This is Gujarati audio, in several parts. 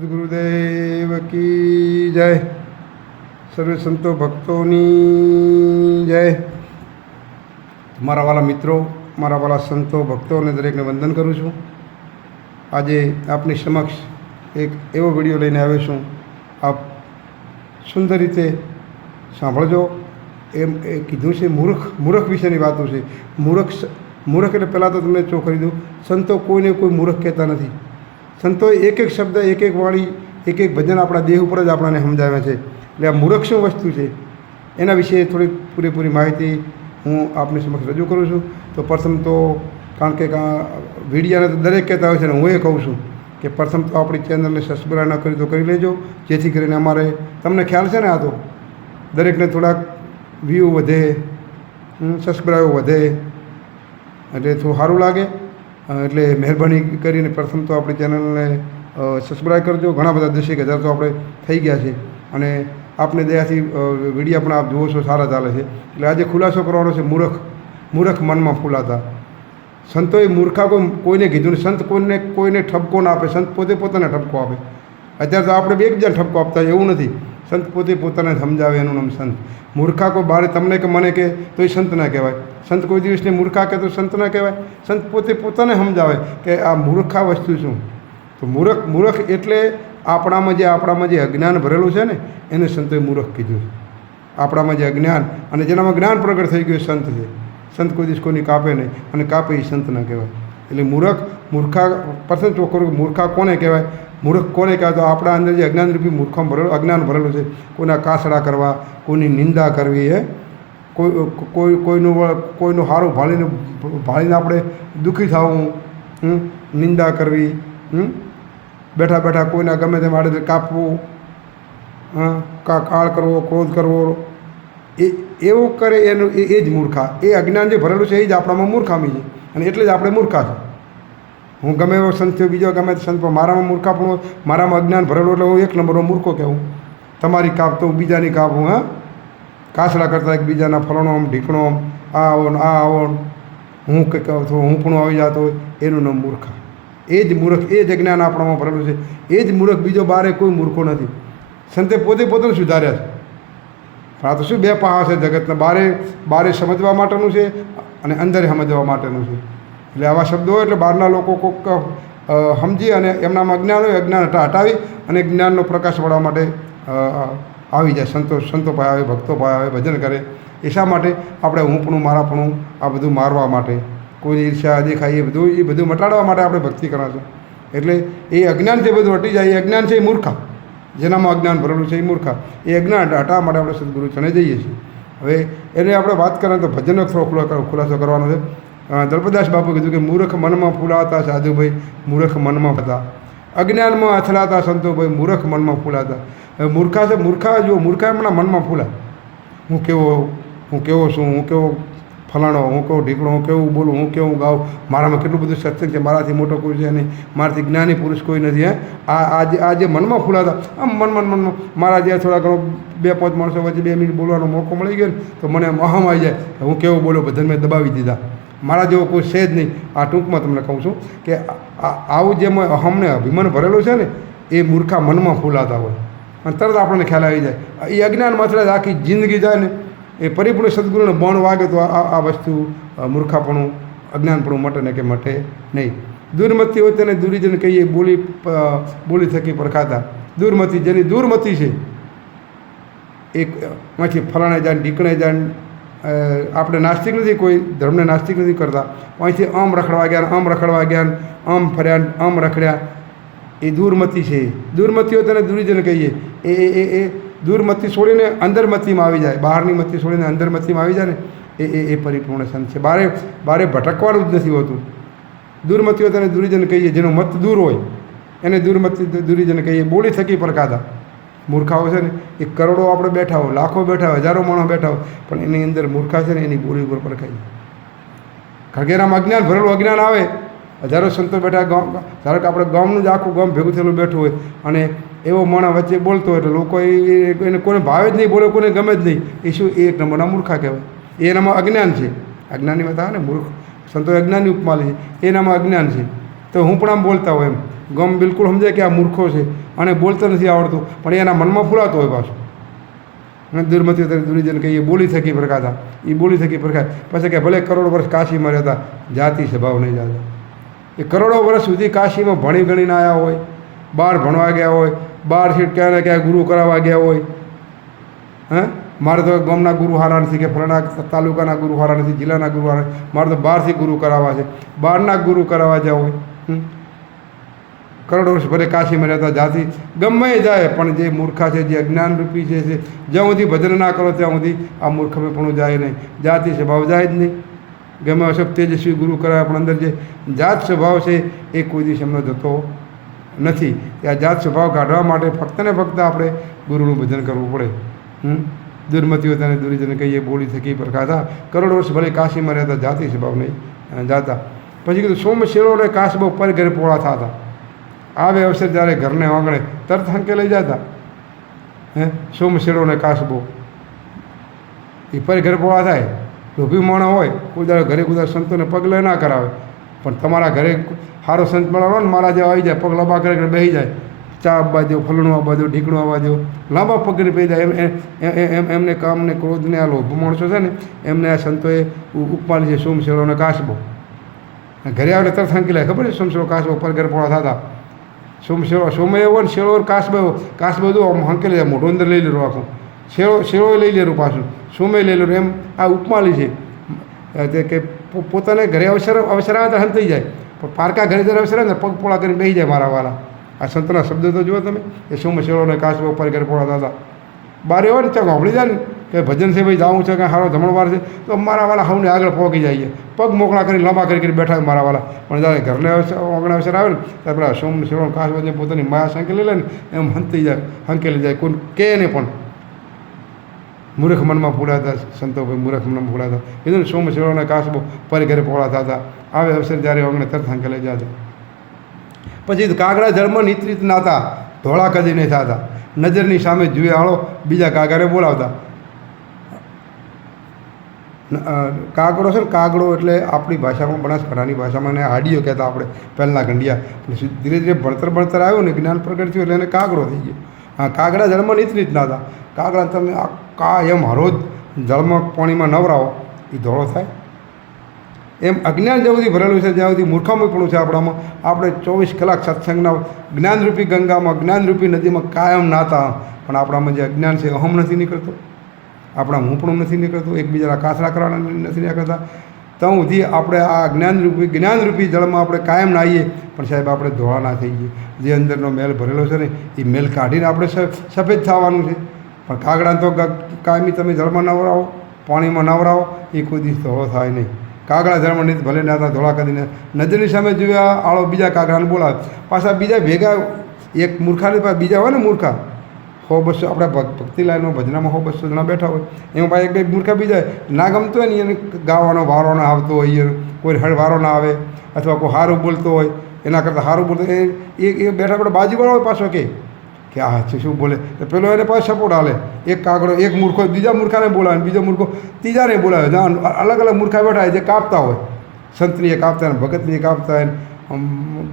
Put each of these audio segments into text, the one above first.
ગુરુદેવ કી જય. સર્વે સંતો ભક્તોની જય. મારા વાલા મિત્રો, મારા વાલા સંતો ભક્તોને દરેકને વંદન કરું છું. આજે આપની સમક્ષ એક એવો વિડીયો લઈને આવ્યો છું. આપ સુંદર રીતે સાંભળજો. એમ એ કીધું છે મૂર્ખ વિશેની વાતો છે. મૂર્ખ એટલે પહેલાં તો તમને ચોખ્ખી દઉં, સંતો કોઈને કોઈ મૂર્ખ કહેતા નથી. સંતોએ એક એક શબ્દ, એક એક વાણી, એક એક ભજન આપણા દેહ ઉપર જ આપણને સમજાવ્યા છે. એટલે આ મૂર્ખ શું વસ્તુ છે એના વિશે થોડી પૂરેપૂરી માહિતી હું આપની સમક્ષ રજૂ કરું છું. તો પ્રથમ તો કારણ કે વિડીયાને તો દરેક કહેતા હોય છે ને હું એ કહું છું કે પ્રથમ તો આપણી ચેનલને સબસ્ક્રાઈબ ન કરી તો કરી લેજો, જેથી કરીને અમારે તમને ખ્યાલ છે ને, આ તો દરેકને થોડાક વ્યૂ વધે, સબસ્ક્રાઈબ વધે, એટલે થોડું સારું લાગે. એટલે મહેરબાની કરીને પ્રથમ તો આપણી ચેનલને સબસ્ક્રાઈબ કરજો. ઘણા બધા 10,000 તો આપણે થઈ ગયા છે અને આપને દયાથી વિડીયા પણ આપ જુઓ છો, સારા ચાલે છે. એટલે આજે ખુલાસો કરવાનો છે મૂર્ખ મનમાં ફૂલાતા. સંતોએ મૂર્ખા કોઈને કીધું નહીં. સંત કોઈને ઠપકો ના આપે, સંત પોતે પોતાને ઠપકો આપે. અત્યારે તો આપણે એકબીજાને ઠપકો આપતા હોય એવું નથી. સંત પોતે પોતાને સમજાવે, એનું નામ સંત. મૂર્ખા કોઈ બારે તમને કે મને કે તો એ સંત ના કહેવાય. સંત કોઈ દિવસને મૂર્ખા કે તો સંત ના કહેવાય. સંત પોતે પોતાને સમજાવે કે આ મૂર્ખા વસ્તુ શું. તો મૂર્ખ એટલે આપણામાં જે અજ્ઞાન ભરેલું છે ને એને સંતોએ મૂર્ખ કીધું છે. આપણામાં જે અજ્ઞાન અને જેનામાં જ્ઞાન પ્રગટ થઈ ગયું સંત છે. સંત કોઈ દિવસ કોઈની કાપે નહીં, અને કાપે એ સંત ના કહેવાય. એટલે મૂર્ખા પ્રથમ ચોખ્ખું મૂર્ખા કોને કહેવાય? મૂર્ખ કોને કહેવાય? તો આપણા અંદર જે અજ્ઞાનરૂપી અજ્ઞાન ભરેલું છે. કોઈના કાસડા કરવા, કોઈની નિંદા કરવી, કોઈનું સારું ભાળીને આપણે દુઃખી થવું, નિંદા કરવી, બેઠા બેઠા કોઈના ગમે તેમ આડે કાપવું, કાળ કરવો, ક્રોધ કરવો, એવું કરે એનું એ જ મૂર્ખા. એ અજ્ઞાન જે ભરેલું છે એ જ આપણામાં મૂર્ખામી છે, અને એટલે જ આપણે મૂર્ખા છે. હું ગમે એવો સંત થયો, બીજો ગમે તે સંત, પણ મારામાં મૂર્ખાપણું, મારામાં અજ્ઞાન ભરેલું એટલે હું એક નંબરનો મૂર્ખો કહેવું. તમારી કાપતો હું બીજાની કાપું, કાસડા કરતા એકબીજાના ફલાણો આમ ઢીકણો આમ આ આવો હું પણ આવી જતો હોય, એનું નામ મૂર્ખા. એ જ મૂર્ખ, એ જ અજ્ઞાન આપણામાં ભરેલું છે. એ જ મૂર્ખ, બીજો બારે કોઈ મૂર્ખો નથી. સંતે પોતે પોતાને સુધાર્યા છે. પણ આ તો શું બે પાહા છે જગતના. બારે સમજવા માટેનું છે અને અંદરે સમજવા માટેનું છે. એટલે આવા શબ્દો હોય એટલે બહારના લોકો કોઈક સમજી અને એમનામાં અજ્ઞાન હોય, અજ્ઞાન હટાવી અને જ્ઞાનનો પ્રકાશ પાડવા માટે આવી જાય. સંતો પાસે આવે, ભક્તો પાસે આવે, ભજન કરે. એ શા માટે? આપણે હુંપણું, મારાપણું, આ બધું મારવા માટે, કોઈની ઈર્ષ્યા દેખાય એ બધું મટાડવા માટે આપણે ભક્તિ કરવાનું છે. એટલે એ અજ્ઞાન છે બધું હટી જાય. એ અજ્ઞાન છે એ મૂર્ખા. જેનામાં અજ્ઞાન ભરેલું છે એ મૂર્ખા. એ અજ્ઞાન હટાવવા માટે આપણે સદગુરુ ચણે જઈએ છીએ. હવે એને આપણે વાત કરીએ તો ભજનનો થોડો ખુલાસો કરવાનો છે. દલપતદાસ બાપુ કીધું કે મૂર્ખ મનમાં ફૂલાતા સાધુભાઈ, મૂર્ખ મનમાં હતા. અજ્ઞાનમાં અથડાતા સંતોભાઈ, મૂર્ખ મનમાં ફૂલાતા. હવે મૂર્ખા જો મૂર્ખા એમના મનમાં ફૂલાય. હું કેવો છું, હું કેવો ફલાણો, હું કેવો ઢીકણો, હું કેવું બોલું, હું કેવું ગાઉં, મારામાં કેટલું બધું સત્સંગ છે, મારાથી મોટો કોઈ છે નહીં, મારાથી જ્ઞાની પુરુષ કોઈ નથી. આ જે મનમાં ફૂલાતા, આમ મનમાં મારા જે થોડા ઘણો 2-5 માણસો વચ્ચે 2 મિનિટ બોલવાનો મોકો મળી ગયો ને તો મને અહમ આવી જાય. હું કેવો બોલ્યો, બધાને મેં દબાવી દીધા. મારા જેવો કોઈ છે જ નહીં. આ ટૂંકમાં તમને કહું છું કે આવું જે અહમને અભિમાન ભરેલું છે ને એ મૂર્ખા મનમાં ફૂલાતા હોય અને તરત આપણને ખ્યાલ આવી જાય. એ અજ્ઞાનમાં એટલે આખી જિંદગી જાય ને એ પરિપૂર્ણ સદગુરુને બણ વાગે તો આ વસ્તુ મૂર્ખાપણું, અજ્ઞાનપણું મટે ને કે મટે નહીં. દુર્મતિ હોય તેને દુરીજન કહીએ, બોલી થકી પરખાતા. દુર્મતિ, જેની દુર્મતિ છે એક માંથી ફલાણે જાય, ઢીકણે જાય. આપણે નાસ્તિક નથી, કોઈ ધર્મને નાસ્તિક નથી કરતા. અહીંથી આમ રખડવા ગયા, આમ ફર્યા, આમ રખડ્યા. એ દુર્મતિ છે. દુર્મતિ હોય તેને દુરીજન કહીએ. એ દુર્મતિ છોડીને અંદરમતીમાં આવી જાય, બહારની મતિ છોડીને અંદરમતીમાં આવી જાય ને એ પરિપૂર્ણ સંત છે. બારે ભટકવાનું જ નથી હોતું. દુર્મતિ હોય તેને દુરીજન કહીએ. જેનો મત દૂર હોય એને દુરીજન કહીએ. બોલી થકી પરખાતા. મૂર્ખાઓ છે ને એ કરોડો આપણે બેઠા હોય, લાખો બેઠા હોય, હજારો માણસ બેઠા હોય, પણ એની અંદર મૂર્ખા છે ને એની બોલી ઉપર પરખાય. કારણ કે એનામાં અજ્ઞાન ભરેલું અજ્ઞાન આવે. હજારો સંતો બેઠા, ધારો કે આપણે ગામનું જ આખું ગામ ભેગું થયેલું બેઠું હોય અને એવો માણસ વચ્ચે બોલતો હોય એટલે લોકો એને કોઈને ભાવે જ નહીં, બોલે કોઈને ગમે જ નહીં. એ શું? એ એક નંબરના મૂર્ખા કહેવાય. એનામાં અજ્ઞાન છે. અજ્ઞાનની વાત આવે ને, મૂર્ખ સંતો અજ્ઞાનની ઉપમા લે છે. એનામાં અજ્ઞાન છે. તો હું પણ આમ બોલતા હોય એમ ગમ બિલકુલ સમજાય કે આ મૂર્ખો છે અને બોલતો નથી આવડતું, પણ એના મનમાં ફૂલાતો હોય પાછું. અને દુર્મતીઓ દુરીજન કહીએ બોલી થકી પ્રકાતા, એ બોલી થકી પ્રકાય. પછી કે ભલે કરોડો વર્ષ કાશીમાં રહેતા, જાતિ સ્વભાવ નહીં જાતા. એ કરોડો વર્ષ સુધી કાશીમાં ભણી ગણીને આવ્યા હોય, બહાર ભણવા ગયા હોય, બહારથી ક્યાં ને ક્યાં ગુરુ કરાવવા ગયા હોય. મારે તો ગામના ગુરુ હારા નથી, કે ફલાણા તાલુકાના ગુરુ હારા નથી, જિલ્લાના ગુરુ હારા, મારે તો બહારથી ગુરુ કરાવવા છે, બહારના ગુરુ કરાવવા જ્યાં હોય. કરોડો વર્ષ ભલે કાશીમાં રહેતા, જાતિ ગમે જાય, પણ જે મૂર્ખા છે, જે અજ્ઞાનરૂપી છે, જ્યાં સુધી ભજન ના કરો ત્યાં સુધી આ મૂર્ખમેપણું જાય નહીં, જાતિ સ્વભાવ જાય જ નહીં. ગમે અશોક તેજસ્વી ગુરુ કરાવે, પણ અંદર જે જાત સ્વભાવ છે એ કોઈ દિવસ એમનો જતો નથી. એ આ જાત સ્વભાવ કાઢવા માટે ફક્ત ને ફક્ત આપણે ગુરુનું ભજન કરવું પડે. દુર્મતીઓ તેને દુરીજન કહીએ બોલી થકી પ્રકાતા, કરોડ વર્ષ ભલે કાશીમાં રહેતા, જાતિ સ્વભાવ નહીં જાતા. પછી કીધું સોમ શેરો અને કાશબો પર ઘરે પોળા થતા. આવે અવસર જ્યારે ઘરને આંગણે તરત હંકે લઈ જતા. સોમ શેરો અને કાશબો એ પર ઘરે પોળા થાય. લોભી માણસ હોય, કોઈ દાડો ઘરે કોઈ સંતોને પગલે ના કરાવે, પણ તમારા ઘરે સારો સંત મળવાનો ને મારા જેવા આવી જાય, પગ લાંબા કરે બેસી જાય, ચા આપવા દો, ફલણું આપવા દો, ઢીકણું આપવા દો, લાંબા પગને પી જાય. એમને કામને ક્રોધને આ લોભ માણસો છે ને, એમને આ સંતોએ ઉપમાની છે સોમશેરો અને કાશબો. ઘરે આવે તરત હંકી લે, ખબર છે સોમશેરો કાશબો પર ઘરે પોળા થતા. સોમે એવો ને શેરો કાશબો એવો. કાશબો દો આમ હંકેલી જાય, મોઢું અંદર લઈ લેરું આખું, શેરો લઈ લેરું પાછું, સોમે લઈ લેરું, એમ આ ઉપમાલી છે કે પોતાને ઘરે અવસર આવે તો હંતાઈ જાય, પણ પારકા ઘરે જ્યારે અવસર આવે ને પગ પોળા કરીને બેસી જાય મારા વાલા. આ સંતના શબ્દ તો જુઓ તમે, એ સોમ શેરો અને કાશબો પર ઘરે પોળા થતા. બાર એવા ને ચાક સાંભળી જાય ને કે ભજન છે ભાઈ જવું છે, કે સારો જમણવાર છે, તો મારા વાલા સૌને આગળ પહોંચી જઈએ, પગ મોકળા કરી લાંબા કરી બેઠા મારા વાલા. પણ જ્યારે ઘરને ઓગણ અવસર આવે ને ત્યારે પેલા સોમ શેરો કાશબો પોતાની માયા સંકેલી લે ને એમ હંતી જાય, હંકેલી જાય, કોઈ કહે ને પણ મૂર્ખ મનમાં ફૂલાતા સંતો ભાઈ, મૂર્ખ મનમાં ફૂલાતા. કીધું ને સોમ શેરો અને કાશબો પર ઘરે પોળા થતા. આવે અવસર જ્યારે ઓગણે તરત હંકેલી જતા. પછી કાગડા જળમાં નિત્રિત નાતા, ધોળા કદી નહીં થતા. નજરની સામે જુએ આળો બીજા કાગરે બોલાવતા. કાગડો છે ને, કાગડો એટલે આપણી ભાષામાં, બનાસકાંઠાની ભાષામાં એને હાડીઓ કહેતા આપણે પહેલાં ગંડિયા. ધીરે ધીરે ભણતર આવ્યું ને, જ્ઞાન પ્રગટ થયું એટલે એને કાગડો થઈ ગયો. હા, કાગડા જળમાં નિત્રિત ના હતા. કાગડા તમે એમ હરોજ જળમાં પાણીમાં નવરાવો એ ધોળો થાય. એમ અજ્ઞાન જ્યાં સુધી ભરેલું છે, જ્યાં સુધી મૂર્ખામયપણું છે આપણામાં, આપણે 24 કલાક સત્સંગના જ્ઞાનરૂપી ગંગામાં, જ્ઞાનરૂપી નદીમાં કાયમ નાતા, પણ આપણામાં જે અજ્ઞાન છે, અહમ નથી નીકળતો, આપણા મૂંપણું નથી નીકળતું, એકબીજાના કાસરા કરવાના નથી નીકળતા. તો સુધી આપણે આ જ્ઞાનરૂપી જળમાં આપણે કાયમ નાહીએ, પણ સાહેબ આપણે ધોળા ના થઈ જઈએ. જે અંદરનો મેલ ભરેલો છે ને, એ મેલ કાઢીને આપણે સફેદ થવાનું છે. પણ કાગડાને તો કાયમી તમે જળમાં નવરાવો, પાણીમાં નવરાવો, એ કોઈ દિવસ ધોળો થાય નહીં. કાગડા જળમાં નહીં ભલે નાતા, ધોળા કરીને નજરની સામે જોયા આળો બીજા કાગડાને બોલાવે. પાછા બીજા ભેગા, એક મૂર્ખાની પાસે બીજા હોય ને મૂર્ખા, 100-200 આપણે ભક્તિ લાઈનમાં ભજનામાં 100-200 જણા બેઠા હોય, એમાં પાસે એક બે મૂર્ખા બીજા ના ગમતો હોય ને, એને ગાવાનો વારો ના આવતો હોય, કોઈ વારો ના આવે, અથવા કોઈ સારું બોલતો હોય, એના કરતાં સારું બોલતો એ બેઠા બેઠા બાજુવાળો હોય પાછો કે આ છે શું બોલે, તો પેલો એને પાછો સપોર્ટ હાલે. એક કાગડો એક મૂર્ખો બીજા મૂર્ખાને બોલાવે, બીજો મૂર્ખો ત્રીજાને બોલાવે. અલગ અલગ મૂર્ખા બેઠા હોય જે કાપતા હોય, સંતની એ કાપતા હોય, ભગતની એ કાપતા હોય,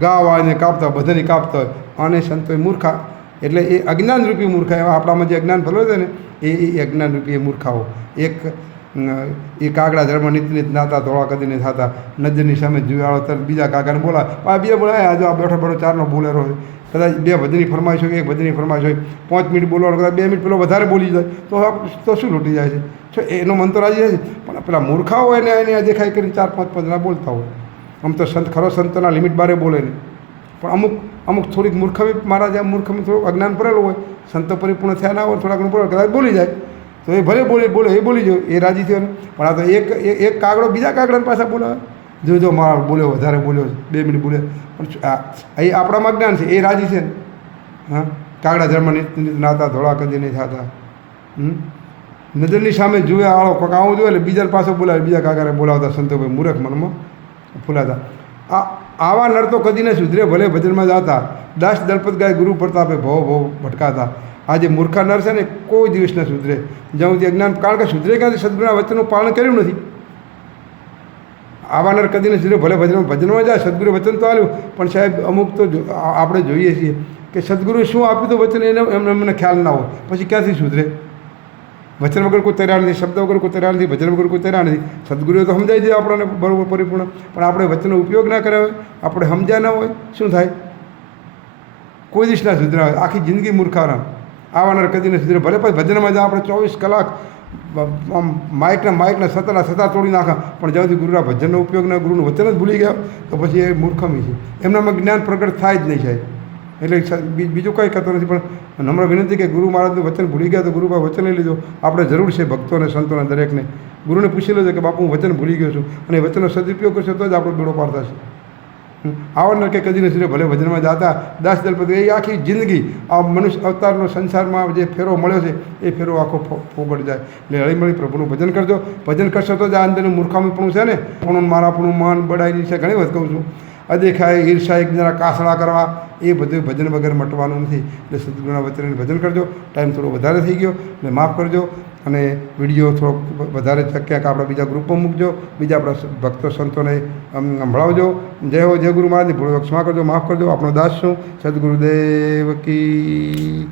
ગાવાને કાપતા હોય, બધાની કાપતા હોય. અને સંતો મૂર્ખા એટલે એ અજ્ઞાનરૂપી મૂર્ખા. આપણામાં જે અજ્ઞાન ભરેલું છે ને, એ અજ્ઞાનરૂપી એ મૂર્ખાઓ. એ કાગડા જળમાં નિત નાતા, ધોળા કદીને થતા. નજરની સામે જુવાળો તરત બીજા કાગડાને બોલાવે. બીજા બોલાવે, આ જો આ બેઠો બેઠો ચારનો બોલેરો હોય, કદાચ 2 ભજનની ફરમાઈશ હોય, 1 ભજનની ફરમાઈશ હોય, 5 મિનિટ બોલવાનું, કદાચ 2 મિનિટ પેલો વધારે બોલી જાય તો શું લૂંટી જાય છે? એનો મન તો રાજી જાય છે, પણ પેલા મૂર્ખાઓ હોય ને એને દેખાય કરીને 4-5 જણા બોલતા હોય. આમ તો ખરો સંતોના લિમિટ બારે બોલે નહીં, પણ અમુક થોડીક મૂર્ખામી, મારા જ્યાં મૂર્ખામી થોડું અજ્ઞાન ભરેલું હોય, સંતો પરિપૂર્ણ થયા ના હોય, થોડા ઘણું બોલે, કદાચ બોલી જાય તો એ ભલે બોલે એ બોલી જાય, એ રાજી થયો. પણ આ તો એક કાગડો બીજા કાગડાની પાછા બોલાવે, જો મારા બોલ્યો, વધારે બોલ્યો, 2 મિનિટ બોલે, પણ એ આપણામાં અજ્ઞાન છે, એ રાજી છે ને. હા, કાગડા જળમાં નાતા, ધોળા કદી નહીં થતા. નજરની સામે જુએ આળો કોક આવું જોઈએ એટલે બીજા પાછો બોલાવે, બીજા કાગડાને બોલાવતા સંતોભાઈ મૂર્ખ મનમાં ફૂલાતા. આવા નર તો કદી ન સુધરે, ભલે ભજનમાં જતા, દાસ દળપત ગાય ગુરુ પ્રતાપે ભવ ભટકાતા. આ જે મૂર્ખા નર છે ને, કોઈ દિવસ ન સુધરે જ્યાં સુધી અજ્ઞાન, કારણ કે સુધરે ક્યાંથી? સદગુરુના વચનનું પાલન કર્યું નથી. આવનાર કદી ને સીધો ભલે ભજનમાં જાય. સદગુરુ વચન તો આવ્યું, પણ સાહેબ અમુક તો આપણે જોઈએ છીએ કે સદગુરુએ શું આપ્યું તો વચન એને એમને ખ્યાલ ના હોય, પછી ક્યાંથી સુધરે? વચન વગર કોઈ તૈયાર નથી, શબ્દ વગર કોઈ તૈયાર નથી, ભજન વગર કોઈ તૈયાર નથી. સદગુરુએ તો સમજાઈ દે આપણને બરાબર પરિપૂર્ણ, પણ આપણે વચનનો ઉપયોગ ના કર્યા હોય, આપણે સમજ્યા ના હોય, શું થાય? કોઈ દિવસ ના સુધરા હોય, આખી જિંદગી મૂર્ખારા. આવનાર કદી ન સુધરે. ભલે પછી ભજનમાં જાય આપણે 24 કલાક માઇકના સતા તોડી નાખા, પણ જ્યાં સુધી ગુરુના ભજનનો ઉપયોગ ના, ગુરુનું વચન જ ભૂલી ગયા તો પછી એ મૂર્ખમી છે. એમનામાં જ્ઞાન પ્રગટ થાય જ નહીં સાહેબ. એટલે બીજું કંઈ કરતો નથી, પણ નમ્ર વિનંતી કે ગુરુ મહારાજનું વચન ભૂલી ગયા તો ગુરુ પાસે વચન લઈ લીધો. આપણે જરૂર છે ભક્તોને, સંતોને, દરેકને ગુરુને પૂછી લેજો કે બાપુ હું વચન ભૂલી ગયો છું, અને એ વચનનો સદુપયોગ કરશો તો જ આપણો બેડો પાર થશે. આવડનાર કે કદી નથી ભલે ભજનમાં જાતા 10 દલપતિ, એ આખી જિંદગી આ મનુષ્ય અવતારનો સંસારમાં જે ફેરો મળ્યો છે એ ફેરો આખો ફોગટ જાય. એટલે હળીમળી પ્રભુનું ભજન કરજો. ભજન કરશો તો જ આ અંદરનું મૂર્ખામીપણું છે ને, પણ મારાપણું મન બડાઈની છે, ઘણી વખત કહું છું, અદેખાય ઈર્ષા, એકબીજાના કાસડા કરવા, એ બધું ભજન વગર મટવાનું નથી. એટલે સદગુરુના વચને ભજન કરજો. ટાઈમ થોડો વધારે થઈ ગયો એટલે માફ કરજો, અને વિડીયો થોડોક વધારે ક્યાંક આપણા બીજા ગ્રુપમાં મૂકજો, બીજા આપણા ભક્તો સંતોને સંભળાવજો. જય હો, જય ગુરુ મહારાજની ભૂલ ક્ષમા કરજો, માફ કરજો. આપણો દાસ છું. સદગુરુદેવ કી